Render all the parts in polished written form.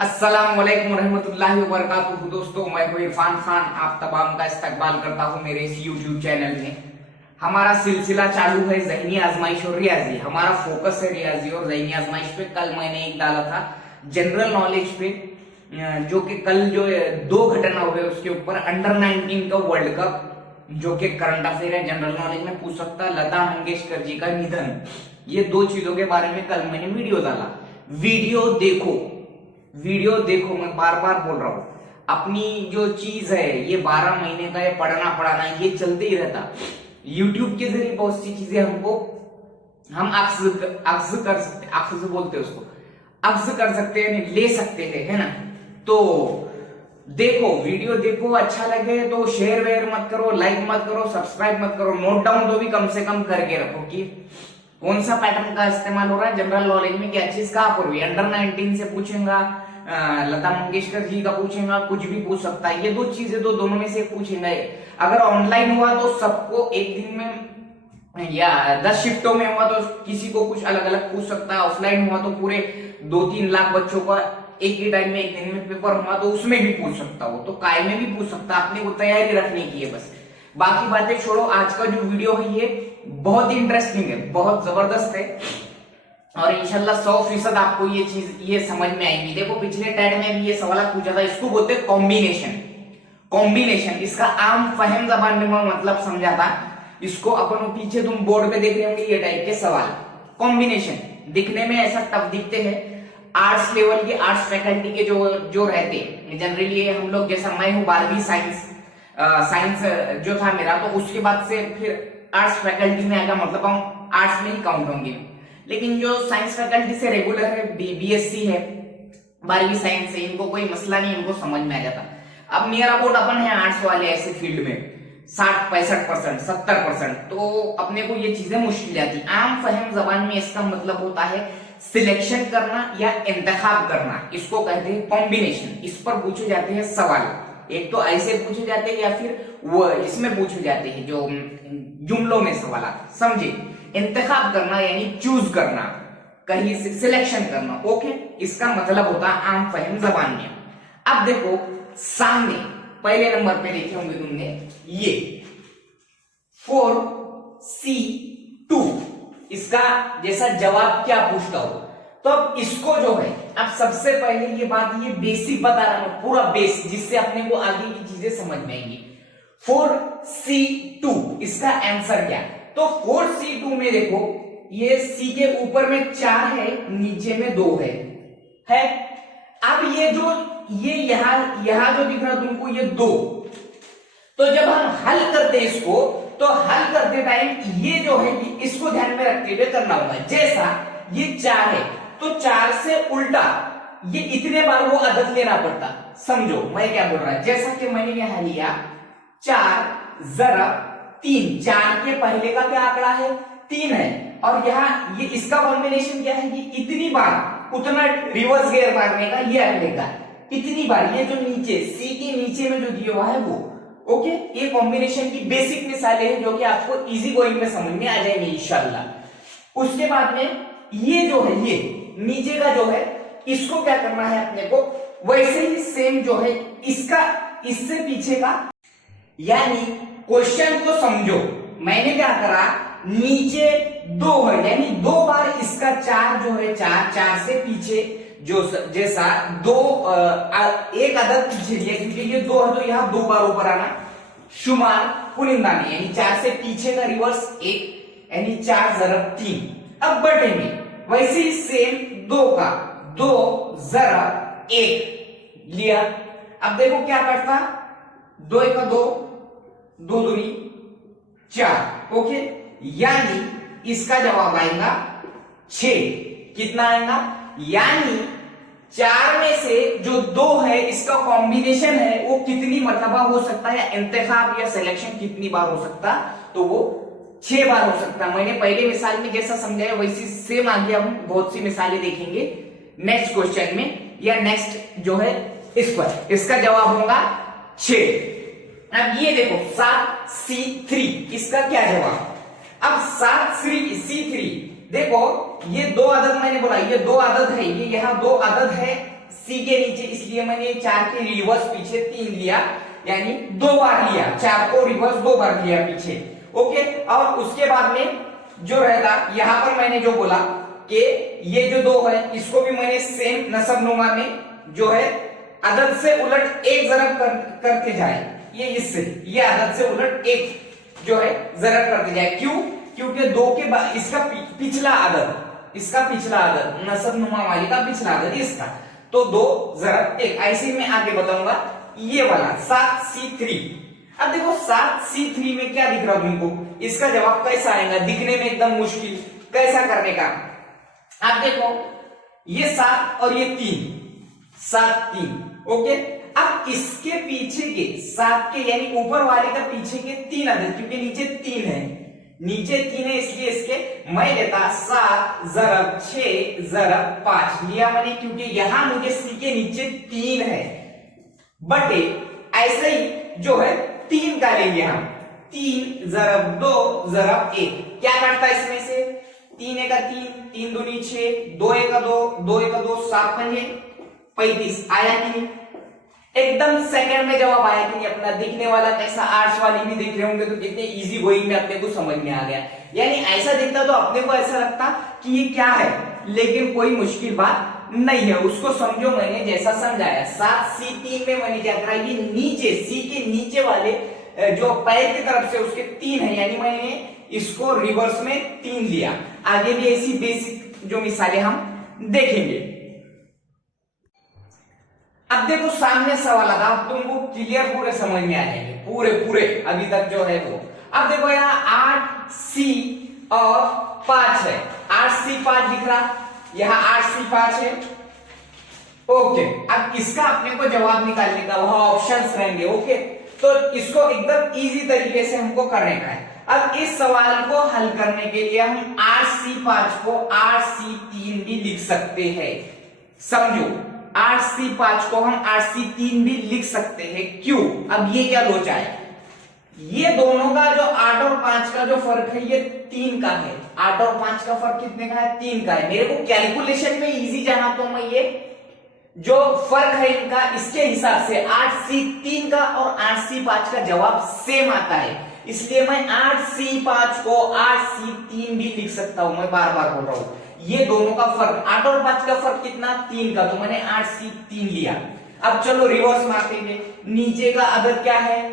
अस्सलाम वालेकुम रहमतुल्लाहि व बरकातुहू। दोस्तों, मैं हूं इरफान खान, आप तमाम का इस्तकबाल करता हूं मेरे इस यूट्यूब चैनल में। हमारा सिलसिला चालू है ज़हनी आजमाइश और रियाजी। हमारा फोकस है रियाजी और ज़हनी आजमाइश पे। कल मैंने एक डाला था जनरल नॉलेज पे, जो कि कल जो दो घटना हुए उसके ऊपर। अंडर 19 का वर्ल्ड कप जो कि करंट अफेयर है, जनरल नॉलेज में पूछ सकता। लता मंगेशकर जी का निधन, ये दो चीजों के बारे में कल मैंने वीडियो डाला। वीडियो देखो, मैं बार बार बोल रहा हूं। अपनी जो चीज है ये 12 महीने का, ये पढ़ना पढ़ाना ये चलते ही रहता। यूट्यूब के जरिए बहुत सी चीजें हम अक्स कर सकते, अक्स से बोलते हैं उसको, अक्स कर सकते हैं, ले सकते हैं, है ना। तो देखो, वीडियो देखो, अच्छा लगे तो शेयर वेयर मत करो, लाइक मत करो, सब्सक्राइब मत करो, नोट डाउन तो भी कम से कम करके रखो कि कौन सा पैटर्न का इस्तेमाल हो रहा है जनरल नॉलेज में, क्या चीज कहां पर हुई। अंडर 19 से पूछेगा, लता मंगेशकर जी का पूछेगा, कुछ भी पूछ सकता है। ये दो चीजें तो दोनों में से पूछेगा। अगर ऑनलाइन हुआ तो सबको एक दिन में या 10 शिफ्टों में हुआ तो किसी को कुछ अलग अलग पूछ सकता है। ऑफलाइन हुआ तो पूरे 2-3 लाख बच्चों का एक ही टाइम में एक दिन में पेपर हुआ तो उसमें भी पूछ सकता हो, तो काय में भी पूछ सकता। अपने को तैयारी रखने की है बस। बाकी बातें छोड़ो, आज का जो वीडियो है ये बहुत इंटरेस्टिंग है, बहुत जबरदस्त है और इंशाल्लाह 100% आपको ये चीज ये समझ में आएगी। देखो, पिछले टेट में भी ये सवाल पूछा था, इसको बोलते हैं कॉम्बिनेशन। इसका आम फहम जबान में मैं मतलब समझा था इसको। अपन पीछे तुम बोर्ड पे देख रहे होंगे ये टाइप के सवाल। कॉम्बिनेशन दिखने में ऐसा टफ दिखते हैं। आर्ट्स लेवल के, आर्ट्स फैकल्टी के जो रहते हैं जनरली, हम लोग जैसा मैं हूँ 12वीं साइंस जो था मेरा, तो उसके बाद से फिर आर्ट्स फैकल्टी में आएगा, मतलब हम आर्ट्स में ही काउंट होंगे। लेकिन जो साइंस फैकल्टी से रेगुलर है, बीएससी है, 12वीं साइंस है, इनको कोई मसला नहीं, इनको समझ में आ जाता। अब नियर अबाउट अपन है आर्ट्स वाले ऐसे फील्ड में 60-65%, 70%, तो अपने को ये चीजें मुश्किल आती। आम फहम जबान में इसका मतलब होता है सिलेक्शन करना या इंतखाब करना, इसको कहते हैं कॉम्बिनेशन। इस पर पूछे जाते हैं सवाल, एक तो ऐसे पूछे जाते हैं या फिर वो इसमें पूछे जाते हैं जो जुमलों में सवाल, समझे। इंतखाब करना यानी चूज करना, कहीं से सिलेक्शन करना, ओके। इसका मतलब होता है आम फहम जबान में। अब देखो, सामने पहले नंबर पे देखे होंगे तुमने ये 4C2, इसका जैसा जवाब क्या पूछता हो। तो अब इसको जो है, अब सबसे पहले ये बात, ये बेसिक बता रहा हूं, पूरा बेस, जिससे अपने को आगे की चीजें समझ में आएंगी। 4C2 इसका आंसर क्या। तो 4C2 में देखो, ये C के ऊपर में 4 है, नीचे में 2 है। अब ये यहां जो दिख रहा तुमको ये 2, तो जब हम हल करते इसको, तो हल करते टाइम ये जो है इसको ध्यान में रखते हुए करना होगा। जैसा ये 4 है तो 4 से उल्टा ये इतने बार वो अदद लेना पड़ता। समझो मैं क्या बोल रहा है। जैसा कि मैंने यहां लिया 4 ज़रब 3, 4 के पहले का क्या आंकड़ा है 3 है, और यहाँ ये इसका कॉम्बिनेशन क्या है कि इतनी बार उतना रिवर्स गियर मारने का, ये अगले का इतनी बार, ये जो नीचे सी के नीचे में जो दिया हुआ है वो, ओके। ये कॉम्बिनेशन की बेसिक मिसालें हैं जो कि आपको इजी गोइंग में समझ में आ जाएंगे इंशाल्लाह। उसके बाद में ये जो है, ये नीचे का जो है, इसको क्या करना है अपने को, वैसे ही सेम जो है इसका इससे पीछे का, यानी क्वेश्चन को समझो। मैंने क्या करा, नीचे 2 है यानी 2 बार इसका 4 जो है, 4 से पीछे जो जैसा 2 एक अदद पीछे लिया, क्योंकि ये 2 है तो यहां 2 बार ऊपर आना, शुमार पुनिंदा में, यानी 4 से पीछे का रिवर्स 1, यानी 4 ज़रब 3। अब बटे में वैसे ही सेम 2 का 2 ज़रब 1 लिया। अब देखो क्या करता, 2 का 2, 2 दूनी 4, ओके। यानी इसका जवाब आएगा 6। कितना आएगा, यानी 4 में से जो 2 है इसका कॉम्बिनेशन है वो कितनी मरतबा हो सकता है, इंतखाब या सिलेक्शन कितनी बार हो सकता, तो वो 6 बार हो सकता। मैंने पहले मिसाल में जैसा समझाया वैसी सेम आगे हम बहुत सी मिसालें देखेंगे नेक्स्ट क्वेश्चन में, या नेक्स्ट जो है इस पर। इसका जवाब होगा 6। अब ये देखो 7C3, इसका क्या जवाब। अब 7C3 देखो, ये 2 अदद मैंने बोला, ये 2 अदद है, ये यहाँ 2 अदद है सी के नीचे, इसलिए मैंने 4 के रिवर्स पीछे 3 लिया, यानी 2 बार लिया, 4 को रिवर्स 2 बार लिया पीछे। ओके, और उसके बाद में जो रहेगा यहां पर मैंने जो बोला कि ये जो 2 है इसको भी मैंने सेम नसबनुमा में जो है अदद से उलट एक जरब करते जाए, ये इससे ये अदद से उलट एक जो है जरब करते जाए। क्यों? क्योंकि 2 के बाद इसका पिछला अदद नसबनुमा वाली का पिछला अदद इसका, तो 2 जरब 1, ऐसे मैं आगे बताऊंगा। ये वाला 7C3, अब देखो 7C3 में क्या दिख रहा है तुमको, इसका जवाब कैसा आएगा, दिखने में एकदम मुश्किल, कैसा करने का। आप देखो ये 7 और ये 3, 7 3, ओके। अब इसके पीछे के 7 के यानी ऊपर वाले का पीछे के 3 अदद, क्योंकि नीचे 3 है, नीचे 3 है, इसलिए इसके मैं लेता 7 जरब 6 जरब 5 लिया मैंने, क्योंकि यहां मुझे सी के नीचे 3 है, बटे ऐसे ही जो है 3 का लेंगे हम, 3 जरब 2 जरब 1, क्या कटता है इसमें से, 3 एक 3, 3 दूनी 6, 2 एक 2, 2 एक 2, 7 पंजे 35, आया कि नहीं, एकदम सेकंड में जवाब आया कि नहीं अपना। दिखने वाला कैसा, आर्ट्स वाली भी देख रहे होंगे तो कितने इजी गोइंग में अपने को समझ में आ गया, यानी ऐसा दिखता तो अपने को ऐसा लगता कि ये क्या है, लेकिन कोई मुश्किल बात नहीं है, उसको समझो मैंने जैसा समझाया। 7C3 में मैंने क्या करा, ये नीचे सी के नीचे वाले जो पैर की तरफ से उसके 3 है, यानी मैंने इसको रिवर्स में 3 लिया। आगे भी ऐसी बेसिक जो मिसालें हम देखेंगे। अब देखो सामने सवाल आता, तुमको क्लियर पूरे समझ में आ जाएंगे, पूरे अभी तक जो है वो। अब देखो यहाँ 8C और 5 है, 8C5 दिख रहा, यहाँ 8C5 है, ओके। अब इसका अपने को जवाब निकालने का वहां ऑप्शंस रहेंगे, ओके, तो इसको एकदम इजी तरीके से हमको करने का है। अब इस सवाल को हल करने के लिए हम 8C5 को 8C3 भी लिख सकते हैं, समझो 8C5 को हम 8C3 भी लिख सकते हैं, क्यों? अब ये क्या लोचा है, ये दोनों का जो 8 और 5 का जो फर्क है ये 3 का है, 8 और 5 का फर्क कितने का है, 3 का है। मेरे को कैलकुलेशन में इजी जाना, तो मैं ये जो फर्क है इनका इसके हिसाब से 8C3 का और 8C5 का जवाब सेम आता है, इसलिए मैं 8C5 को 8C3 भी लिख सकता हूं। मैं बार बार बोल रहा हूं, ये दोनों का फर्क 8 और 5 का फर्क कितना, 3 का, तो मैंने 8C3 लिया। अब चलो रिवर्स मारेंगे, नीचे का अदद क्या है,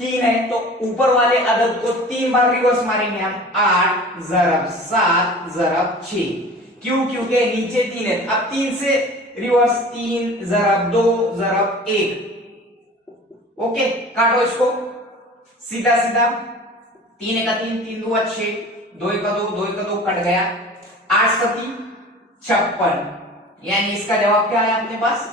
3 है, तो ऊपर वाले अदद को 3 बार रिवर्स मारेंगे हम, 8 जरब 7 जरब 6, क्यों? क्योंकि नीचे 3 है। अब 3 से रिवर्स 3 जरब 2 जरब 1, ओके, काटो इसको सीधा सीधा, 3 एक 3, 3 2 6, 2 एक 2, 2 एक 2 कट गया, 8 7 56, यानी इसका जवाब क्या आया अपने पास,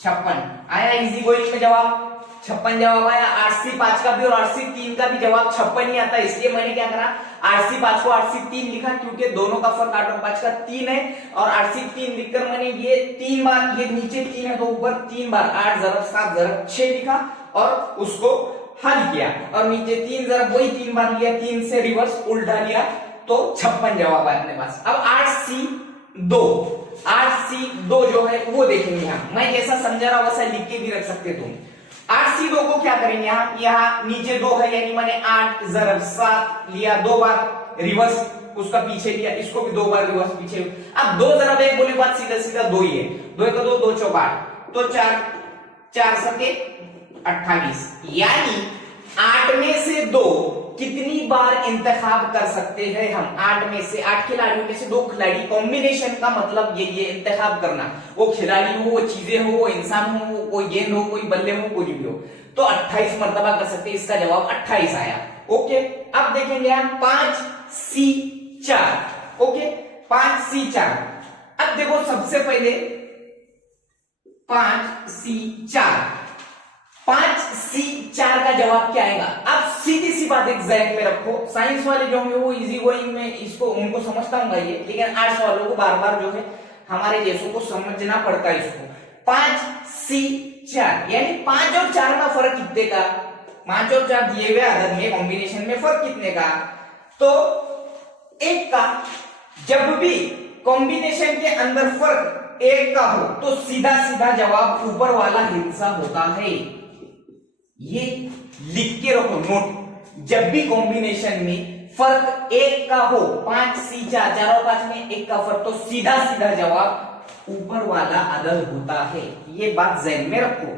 56 आया। इजी गोइंग में जवाब 56 जवाब आया। 8C5 का भी और 8C3 का भी जवाब 56 ही आता है, इसलिए मैंने क्या करा, 8C5 को 8C3 लिखा, क्योंकि दोनों का फर्क 8 और 5 का 3 है, और 8C3 लिखकर मैंने ये 3 बार, ये नीचे 3 है तो ऊपर 3 बार 8 जरब 7 जरब 6 लिखा और उसको हल किया, और नीचे 3 जरब वही 3 बार लिया, 3 से रिवर्स उल्टा लिया, तो 56 जवाब है अपने पास। अब 8C2 जो है वो देखेंगे हम, मैं जैसा समझा रहा वैसा लिख के भी रख सकते तुम। 8C2 को क्या करेंगे, यहाँ नीचे 2 है, यानी मैंने 8 जरब 7 लिया, 2 बार रिवर्स उसका पीछे लिया, इसको भी 2 बार रिवर्स पीछे। अब 2 जरब 1 बोले बात सीधा सीधा 2 ही है, 2 एक 2, 2 चौक 8, तो 4 सके 28, यानी 8 में से 2 कितनी बार इंतखाब कर सकते हैं हम, 8 में से 8 खिलाड़ियों में से 2 खिलाड़ी, कॉम्बिनेशन का मतलब ये इंतखाब करना, वो खिलाड़ी हो, वो चीजें हो, वो इंसान हो, वो कोई गेंद हो, कोई बल्ले हो, कोई भी हो, तो 28 मर्तबा कर सकते हैं, इसका जवाब 28 आया, ओके। अब देखेंगे हम 5C4, ओके, 5C4। अब देखो सबसे पहले 5C4 का जवाब क्या आएगा। अब सीधी सी बात एग्जैक्ट में रखो, साइंस वाले जो होंगे वो इजी गोइंग में इसको उनको समझता हूँ ये, लेकिन आर्ट्स वालों को बार बार जो है हमारे जैसों को समझना पड़ता है इसको। 5C4 यानी 5 और 4 का फर्क कितने का, 5 और 4 दिए हुए अदद में कॉम्बिनेशन में फर्क कितने का, तो 1 का। जब भी कॉम्बिनेशन के अंदर फर्क एक का हो तो सीधा सीधा जवाब ऊपर वाला हिस्सा होता है। ये लिख के रखो नोट, जब भी कॉम्बिनेशन में फर्क एक का हो, 5C4 4 और 5 में एक का फर्क, तो सीधा सीधा जवाब ऊपर वाला अदद होता है। ये बात जहन में रखो।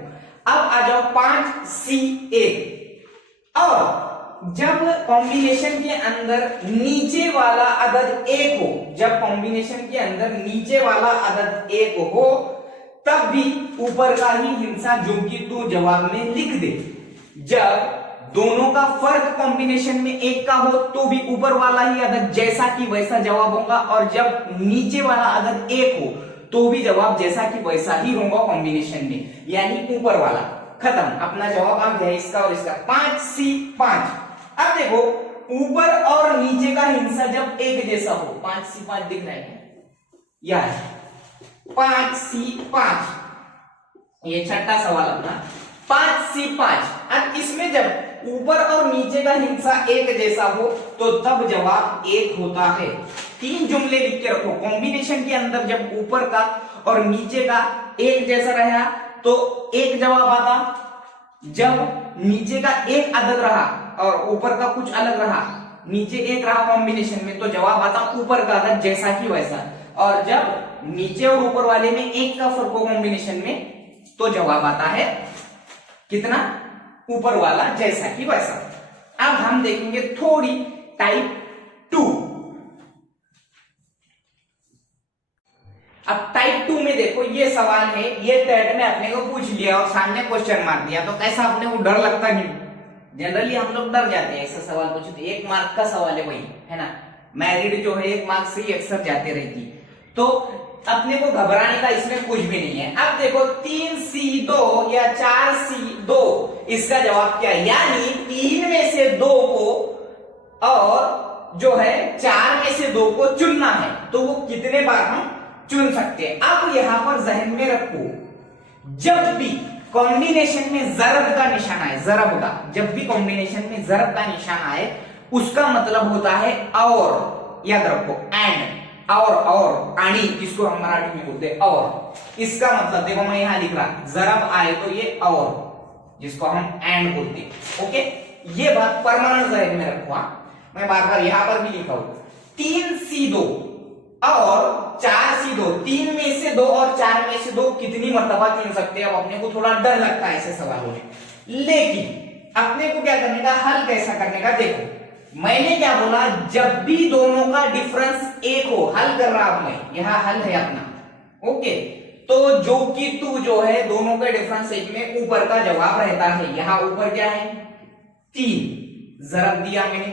अब आ जाओ 5C1। और जब कॉम्बिनेशन के अंदर नीचे वाला अदद एक हो, जब कॉम्बिनेशन के अंदर नीचे वाला अदद एक हो, तब भी ऊपर का ही हिस्सा जो कि तू जवाब में लिख दे। जब दोनों का फर्क कॉम्बिनेशन में एक का हो तो भी ऊपर वाला ही अदद जैसा कि वैसा जवाब होगा, और जब नीचे वाला अदद एक हो तो भी जवाब जैसा कि वैसा ही होगा कॉम्बिनेशन में, यानी ऊपर वाला। खत्म, अपना जवाब आ गया इसका और इसका। 5C5। अब देखो ऊपर और नीचे का हिस्सा जब एक जैसा हो, 5C5 दिख रहा है यार, 5C5, ये छठा सवाल अपना 5C5। अब इसमें जब ऊपर और नीचे का हिस्सा एक जैसा हो तो तब जवाब एक होता है। 3 जुमले लिख के रखो। कॉम्बिनेशन के अंदर जब ऊपर का और नीचे का एक जैसा रहा तो एक जवाब आता, जब नीचे का एक अदद रहा और ऊपर का कुछ अलग रहा, नीचे एक रहा कॉम्बिनेशन में, तो जवाब आता ऊपर का अदद जैसा कि वैसा, और जब नीचे और ऊपर वाले में एक का फर्क हो कॉम्बिनेशन में तो जवाब आता है कितना, ऊपर वाला जैसा कि वैसा। अब हम देखेंगे थोड़ी टाइप 2। अब टाइप 2 में देखो ये सवाल है, ये टेट में अपने को पूछ लिया और सामने क्वेश्चन मार दिया, तो कैसा अपने को डर लगता नहीं? जनरली हम लोग डर जाते हैं ऐसा सवाल पूछे तो। 1 मार्क का सवाल है वही, है ना, मैरिड जो है 1 मार्क से ही अक्सर जाते रहती, तो अपने को घबराने का इसमें कुछ भी नहीं है। अब देखो 3C2 या 4C2, इसका जवाब क्या है? यानी 3 में से 2 को और जो है 4 में से 2 को चुनना है, तो वो कितने बार हम चुन सकते हैं। अब यहां पर जहन में रखो, जब भी कॉम्बिनेशन में जरब का निशान आए, जरब का, जब भी कॉम्बिनेशन में जरब का निशान आए उसका मतलब होता है और, याद रखो, एंड, और आनी, जिसको हम मराठी में बोलते हैं और। इसका मतलब देखो मैं यहां लिख रहा, जरब आए तो ये और, जिसको हम एंड बोलते हैं। ओके, ये बात परमानेंट जहन में रखो। मैं बार बार यहां पर भी लिखा हूं, 3C2 और 4C2, 3 में से 2 और 4 में से 2 कितनी मर्तबा चुन सकते हैं? अब अपने को थोड़ा डर लगता है ऐसे सवालों में, लेकिन अपने को क्या करने का, हल कैसा करने का। देखो मैंने क्या बोला, जब भी दोनों का डिफरेंस एक हो, हल कर रहा हूं मैं, यहां हल है अपना। ओके, तो जो कि तू जो है दोनों का डिफरेंस एक में ऊपर का जवाब रहता है। यहां ऊपर क्या है, 3 जरब दिया मैंने।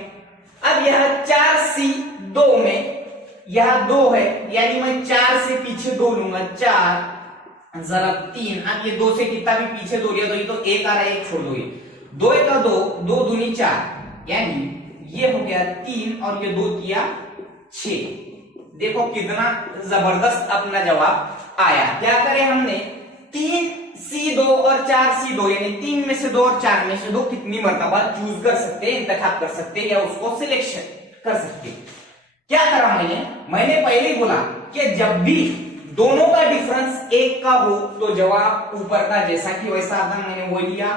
अब यहां 4C2 में यहां 2 है, यानी मैं 4 से पीछे 2 लूंगा, 4 जरब 3। अब ये 2 से कितना भी पीछे 2 लिया तो ये तो 1 आ रहा है, 1 छोड़ दो, 2 का 2, 2 दूनी 4, यानी ये हो गया 3 और ये 2 किया 6। देखो कितना जबरदस्त अपना जवाब आया। क्या करें हमने, 3C2 और 4C2, यानी 3 में से 2 और 4 में से 2 कितनी मर्तबा चूज कर सकते हैं, इंतखाब कर सकते हैं या उसको सिलेक्शन कर सकते हैं। क्या करा मैंने पहले ही बोला कि जब भी दोनों का डिफरेंस एक का हो तो जवाब ऊपर का जैसा कि वैसा आता, मैंने वो लिया,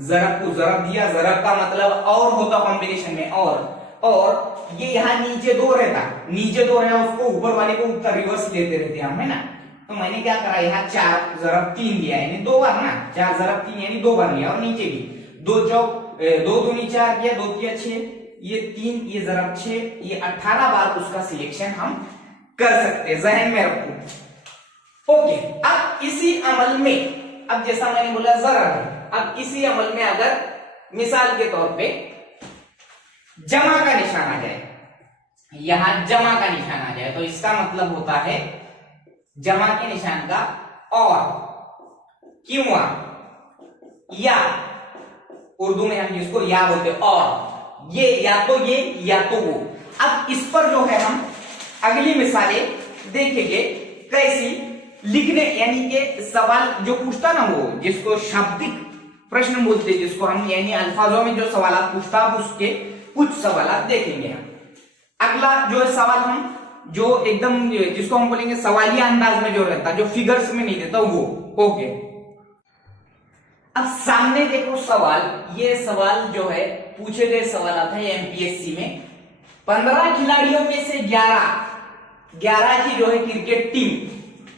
जरब को जरब दिया, जरब का मतलब और होता कॉम्बिनेशन में, और ये यहाँ नीचे 2 रहता, नीचे 2 रहा उसको ऊपर वाले को उत्तर रिवर्स लेते रहते हम, है ना। तो मैंने क्या करा, यहाँ 4 जरब 3 लिया, यानी 2 बार ना, 4 जरब 3 यानी 2 बार लिया, और नीचे भी 2 चौक 2 दूनी 4 किया, 2 किया 6, ये 3, ये जरब 6, ये 18 बार उसका सिलेक्शन हम कर सकते हैं, जहन में रखो। ओके, अब इसी अमल में, अब जैसा मैंने बोला जरब है, अब इसी अमल में अगर मिसाल के तौर पे जमा का निशान आ जाए, यहां जमा का निशान आ जाए, तो इसका मतलब होता है जमा के निशान का और, किंवा या, उर्दू में हम जिसको या बोलते हैं, और ये या तो वो। अब इस पर जो है हम अगली मिसालें देखेंगे कैसी लिखने, यानी कि सवाल जो पूछता ना वो, जिसको शाब्दिक प्रश्न बोलते हैं, जिसको हम यानी अल्फाजों में जो सवाल पूछता, उसके कुछ सवाल देखेंगे हम। अगला जो है सवाल हम जो एकदम जिसको हम बोलेंगे सवालिया अंदाज में जो रहता है, जो फिगर्स में नहीं देता वो। ओके, अब सामने देखो सवाल, ये सवाल जो है पूछे गए सवाल आता है एमपीएससी में। 15 खिलाड़ियों में से 11 की जो है क्रिकेट टीम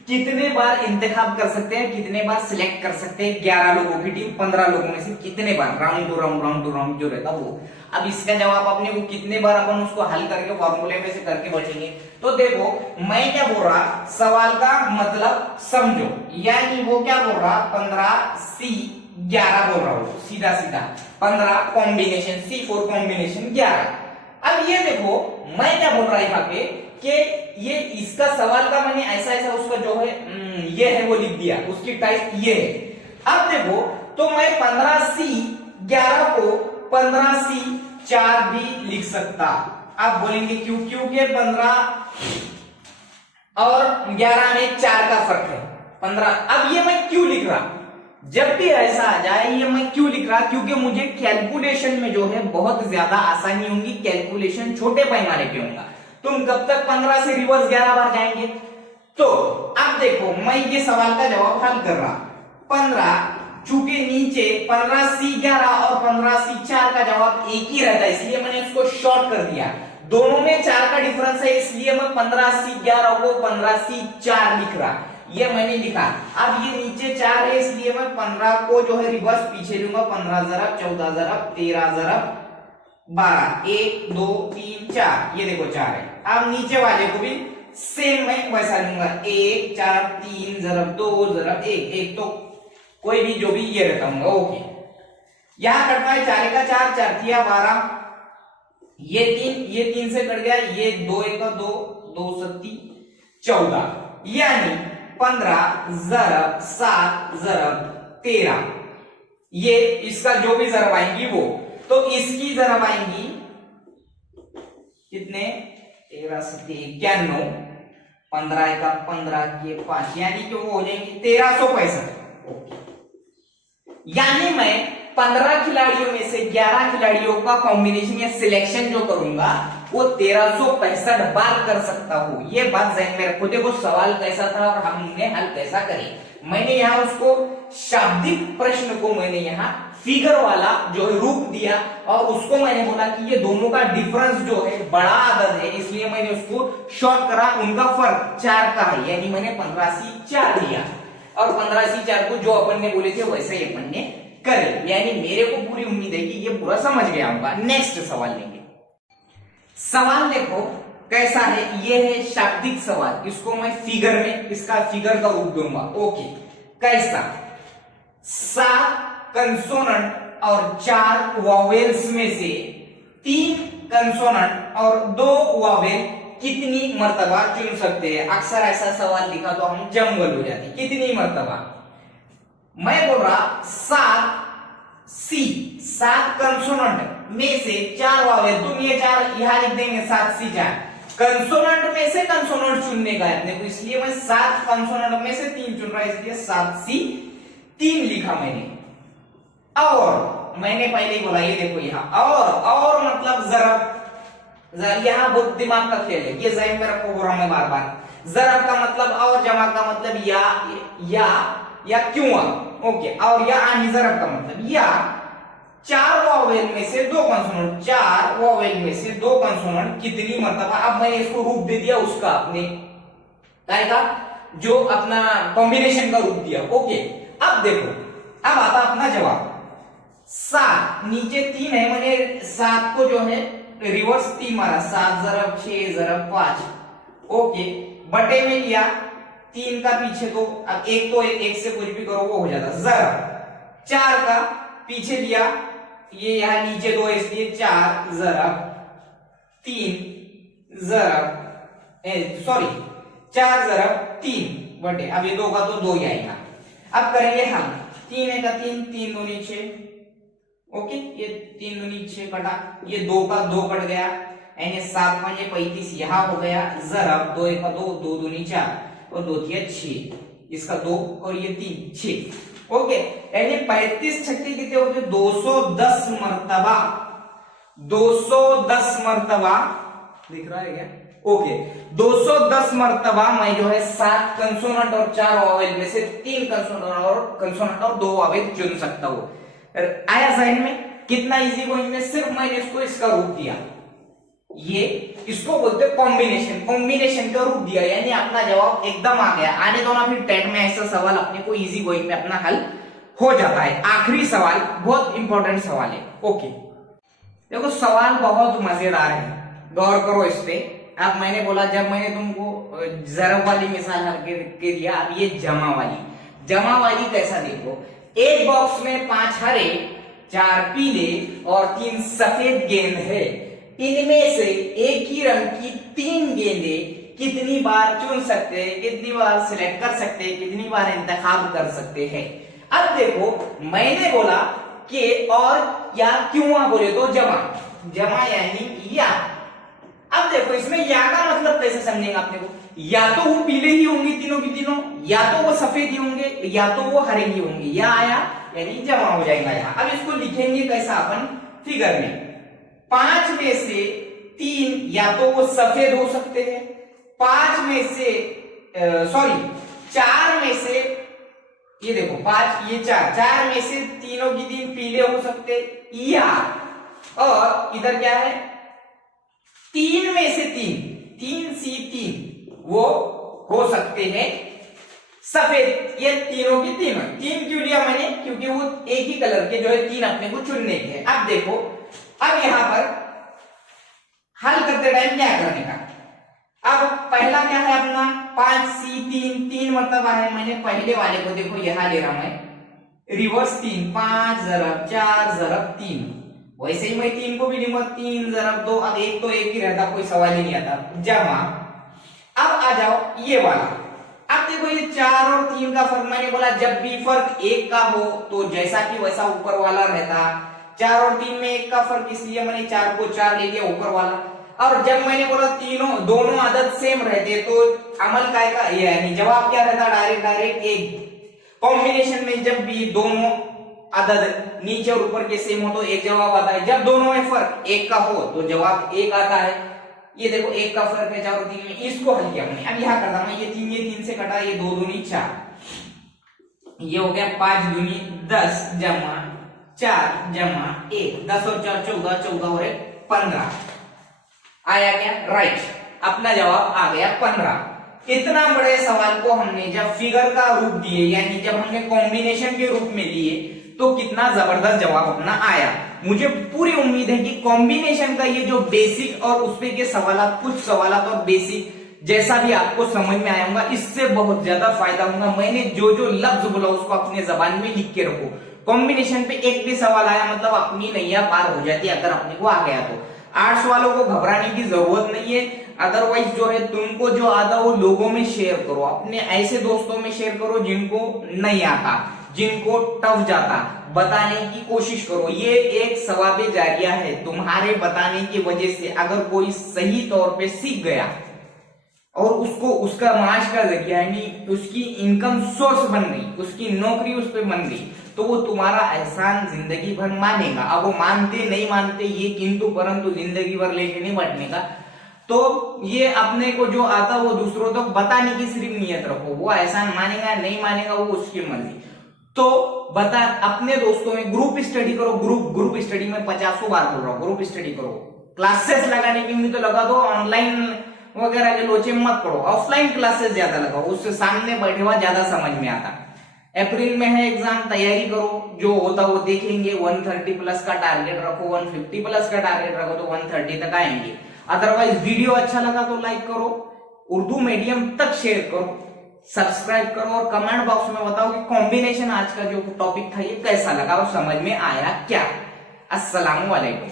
कितने बार इंतखाब कर सकते हैं, कितने बार सिलेक्ट कर सकते हैं? 11 लोगों की टीम 15 लोगों में से कितने बार, राउंड टू राउंड जो रहता वो। अब इसका जवाब अपने को कितने बार अपन उसको हल करके फॉर्मूले में से करके बचेंगे। तो देखो मैं क्या बोल रहा, सवाल का मतलब समझो, यानी वो क्या बोल रहा 15C 11 बोल रहा हूं, सीधा सीधा 15 कॉम्बिनेशन C4 कॉम्बिनेशन 11। अब ये देखो मैं क्या बोल रहा यहाँ पे कि ये इसका सवाल का मैंने ऐसा ऐसा उसका जो है ये है वो लिख दिया, उसकी टाइप ये है। अब देखो तो मैं 15C 11 को 15C 4 भी लिख सकता। आप बोलेंगे क्यों? क्योंकि 15 और 11 में 4 का फर्क है 15। अब ये मैं क्यों लिख रहा, जब भी ऐसा आ जाए ये मैं क्यों लिख रहा, क्योंकि मुझे कैलकुलेशन में जो है बहुत ज्यादा आसानी होगी, कैलकुलेशन छोटे पैमाने पे होगा। तुम कब तक 15 से रिवर्स 11 बार जाएंगे। तो अब देखो मैं ये सवाल का जवाब हल कर रहा, 15 चूंकि नीचे 15C 11 और 15C 4 का जवाब एक ही रहता है, इसलिए मैंने उसको शॉर्ट कर दिया। दोनों में 4 का डिफरेंस है, इसलिए मैं 15C 11 को 15C 4 लिख रहा, ये मैंने लिखा। अब ये नीचे 4 है, इसलिए मैं 15 को जो है रिवर्स पीछे लूंगा, 15 जरब 14 जरब 13 जरब 12, 1 2 3 4, ये देखो 4 है। अब नीचे वाले को भी सेम मैं वैसा लूंगा, 1 4 3 जरब 2 जरब 1 1, तो कोई भी जो भी ये रहता हूँ। ओके, यहां कटना है 4 का 4 4 थिया 12, ये 3 से कट गया, ये 2 1 का 2 2 सत्ती 14, यानी 15 जरब 7 जरब 13, ये इसका जो भी जरब आएंगी वो, तो इसकी जरब आएंगी कितने 13 सत्ती 91, 15 का 15 के 5, यानी कि वो हो जाएंगे 1365। यानी मैं 15 खिलाड़ियों में से 11 खिलाड़ियों का कॉम्बिनेशन या सिलेक्शन जो करूंगा वो 1365 बार कर सकता हूं। ये बात ध्यान में रखो। देखो सवाल कैसा था और हमने हल कैसा करे। मैंने यहाँ उसको शाब्दिक प्रश्न को मैंने यहाँ फिगर वाला जो है रूप दिया, और उसको मैंने बोला कि ये दोनों का डिफरेंस जो है बड़ा आदद है, इसलिए मैंने उसको शॉर्ट करा, उनका फर्क 4 का है, यानी मैंने 15C 4 लिया, और 15C 4 को जो अपन ने बोले थे वैसे ही अपन ने करे। यानी मेरे को पूरी उम्मीद है कि ये पूरा समझ गया होगा। नेक्स्ट सवाल लेंगे। सवाल देखो कैसा है, ये है शाब्दिक सवाल, इसको मैं फिगर में इसका फिगर का रूप दूंगा। ओके, कैसा 7 कंसोनेंट और 4 वॉवेल्स में से 3 कंसोनेंट और 2 वॉवेल कितनी मर्तबा चुन सकते हैं? अक्सर ऐसा सवाल लिखा तो हम जंगल हो जाते, कितनी मर्तबा। मैं बोल रहा 7 कंसोनेंट में से 4 वॉवेल, तुम ये 4 यहां लिख देंगे 7C 4, कंसोनेंट में से कंसोनेंट चुनने का है अपने को, इसलिए मैं 7 कंसोनेंट में से 3 चुन रहा, इसलिए 7C 3 लिखा मैंने। और मैंने पहले ही बोला, ये देखो यहाँ और मतलब जरब, यहाँ बहुत दिमाग का खेल है, ये ज़हन में रखो, हो रहा मैं बार बार। जरब का मतलब और, जमा का मतलब या क्यों। ओके, और या आनी जरब का मतलब या 4 वॉवेल में से 2 कंसोनेंट, 4 वॉवेल में से 2 कंसोनेंट कितनी मर्तबा। अब मैंने इसको रूप दे दिया उसका अपने का जो अपना कॉम्बिनेशन का रूप दिया। ओके, अब देखो अब आता अपना जवाब। 7 नीचे 3 है, मैंने 7 को जो है रिवर्स 3 मारा, 7 जरब 6 जरब 5। ओके, बटे में लिया 3 का पीछे तो अब 1 तो 1 से कुछ भी करो वो हो जाता। जरब 4 का पीछे लिया, ये यहां नीचे 2 इसलिए 4 जरब 3 जरब 4 जरब 3 बटे, अब ये 2 का तो 2 ही आएगा। अब करेंगे हम 3 का 3 3 दूनी 6। ओके, ये 3 दूनी 6 कटा, ये 2 का 2 कट गया, यानी 7 5 35 यहां हो गया। जरब 2 का 2 2 दूनी 4 और 2 थिया 6, इसका 2 और ये 3 6। ओके, यानी 35 छक्के कितने होते? 210 मर्तबा, 210 मर्तबा दिख रहा है क्या? ओके, 210 मर्तबा मैं जो है 7 कंसोनेंट और 4 वॉवेल में से 3 कंसोनेंट और 2 वॉवेल चुन सकता हूं। आया साइड में? कितना इजी गोइंग में सिर्फ मैंने इसको इसका रूप दिया, ये इसको बोलते हैं कॉम्बिनेशन, कॉम्बिनेशन का रूप दिया, यानी अपना जवाब एकदम आ गया। आने दो ना फिर टेट में ऐसा सवाल अपने को इजी गोइंग में अपना हल हो जाता है। आखिरी सवाल बहुत इंपॉर्टेंट सवाल है। ओके, देखो सवाल बहुत मजेदार है, गौर करो इस पे। अब मैंने बोला, जब मैंने तुमको जरब वाली मिसाल हल के दिया, अब ये जमा वाली कैसा देखो, एक बॉक्स में 5 हरे, 4 पीले और 3 सफेद गेंद है। इनमें से एक ही रंग की 3 गेंदे कितनी बार चुन सकते हैं, कितनी बार सिलेक्ट कर सकते हैं, कितनी बार इंतखाब कर सकते हैं। अब देखो मैंने बोला कि और या क्यों बोले तो जमा यानी या। अब देखो इसमें या का मतलब कैसे समझेंगे आपने को, या तो वो पीले ही होंगे तीनों की तीनों, या तो वो सफेद ही होंगे, या तो वो हरे ही होंगे। या आया यानी जमा हो जाएगा यहाँ। अब इसको लिखेंगे कैसा अपन फिगर में, 5 में से 3 या तो वो सफेद हो सकते हैं, 5 में से 4 में से, ये देखो 5 ये 4 में से तीनों की 3 पीले हो सकते, या और इधर क्या है 3 में से 3 वो हो सकते हैं सफेद। ये तीनों की 3 क्यों लिया मैंने, क्योंकि वो एक ही कलर के जो है 3 अपने को चुनने के हैं। अब देखो, अब यहां पर हल करते टाइम क्या करने का, अब पहला क्या है अपना 5C 3 मर्तबा है। मैंने पहले वाले को देखो यहां ले रहा हूं मैं रिवर्स 3, 5 ज़रब 4 ज़रब 3, वैसे ही मैं 3 को भी लूंगा 3 ज़रब 2। अब एक तो एक ही रहता, कोई सवाल ही नहीं आता, जमा। अब आ जाओ ये वाला, अब देखो ये 4 और 3 का फर्क, मैंने बोला जब भी फर्क 1 का हो तो जैसा कि वैसा ऊपर वाला रहता। 4 और 3 में 1 का फर्क, इसलिए मैंने 4 को 4 ले लिया ऊपर वाला। और जब मैंने बोला दोनों आदत सेम रहते तो अमल काय का यानी जवाब क्या रहता, डायरेक्ट एक। कॉम्बिनेशन में जब भी दोनों आदत नीचे और ऊपर के सेम हो तो एक जवाब आता है, जब दोनों में फर्क 1 का हो तो जवाब 1 आता है। ये देखो 1 का फर्क है 4 और 3 में, इसको हल किया मैंने। अब यहां करता मैं, ये 3 से कटा, ये 2 दूनी 4, ये हो गया 5 दूनी 10 जमा 4 जमा 1, 10 और 4 14, 14 और 1 15। आया क्या, राइट, अपना जवाब आ गया 15। इतना बड़े सवाल को हमने जब फिगर का रूप दिए, यानी जब हमने कॉम्बिनेशन के रूप में लिए, तो कितना जबरदस्त जवाब अपना आया। मुझे पूरी उम्मीद है कि कॉम्बिनेशन का ये जो बेसिक और उसपे के सवाल, कुछ सवाल और बेसिक जैसा भी आपको समझ में आया होगा, इससे बहुत ज्यादा फायदा होगा। मैंने जो लफ्ज बोला उसको अपने जबान में लिख के रखो। कॉम्बिनेशन पे एक भी सवाल आया मतलब अपनी नैया पार हो जाती है, अगर अपने को आ गया तो। आर्ट्स वालों को घबराने की जरूरत नहीं है। अदरवाइज जो है तुमको जो आता वो लोगों में शेयर करो, अपने ऐसे दोस्तों में शेयर करो जिनको नहीं आता, जिनको टफ जाता, बताने की कोशिश करो। ये एक सवाबे जारिया है, तुम्हारे बताने की वजह से अगर कोई सही तौर पे सीख गया और उसको उसका माश का जरिया यानी उसकी इनकम सोर्स बन गई, उसकी नौकरी उस पर बन गई, तो वो तुम्हारा एहसान जिंदगी भर मानेगा। अब वो मानते नहीं मानते ये किंतु परंतु जिंदगी भर लेके नहीं बैठने का। तो ये अपने को जो आता वो दूसरों तक बताने की सिर्फ नियत रखो, वो एहसान मानेगा नहीं मानेगा वो उसकी मर्जी। तो बता, अपने दोस्तों में ग्रुप स्टडी करो। ग्रुप स्टडी में 50 बार बोल रहा हूँ, ग्रुप स्टडी करो। क्लासेस लगाने की उम्मीद तो लगा दो, ऑनलाइन वगैरह के लोचे मत पढ़ो, ऑफलाइन क्लासेस ज्यादा लगाओ, उससे सामने बैठे हुआ ज्यादा समझ में आता। अप्रैल में है एग्जाम, तैयारी करो, जो होता वो देखेंगे। 130 प्लस का टारगेट रखो, 150 प्लस का टारगेट रखो तो 130 तक आएंगे। अदरवाइज वीडियो अच्छा लगा तो लाइक करो, उर्दू मीडियम तक शेयर करो, सब्सक्राइब करो और कमेंट बॉक्स में बताओ कि कॉम्बिनेशन आज का जो टॉपिक था ये कैसा लगा और समझ में आया क्या। अस्सलाम वालेकुम।